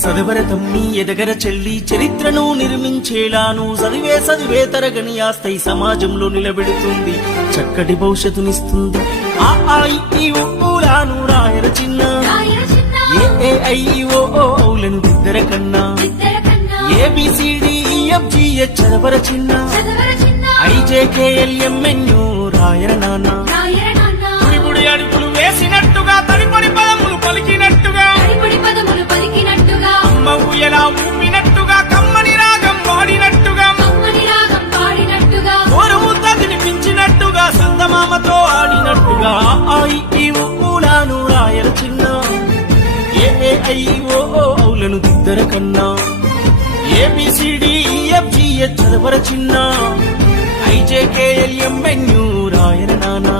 సదవర తమ్మి ఎదగర చెల్లి చరిత్రను నిర్మించేలాను చదివే తరగని ఆస్తై సమాజంలో నిలబెడుతుంది, చక్కటి భవిష్యత్తునిస్తుంది. ఆ ఈ ఊలాను రాయర చిన్న, ఏ ఐ ఓ ఔలను దిద్దర కన్నా, ABCDEFGH చదవర చిన్న, IJKLMNO రాయర నాన్న. గుడి అడుగులు వేసినట్టుగా తడిపడి పదములు పలికినట్టుగా, అమ్మ ఊయలా ఊపినట్టుగా, కమ్మని రాగం పాడినట్టుగా, గోరుముద్ద తినిపించినట్టుగా, సందమామతో ఆడినట్టుగా. ఈ ఊలాను రాయర చిన్న, AIO ఔలను దిద్దర కన్నా, ABCDEFGH చదవర చిన్న, IJKLMNO రాయర నానా.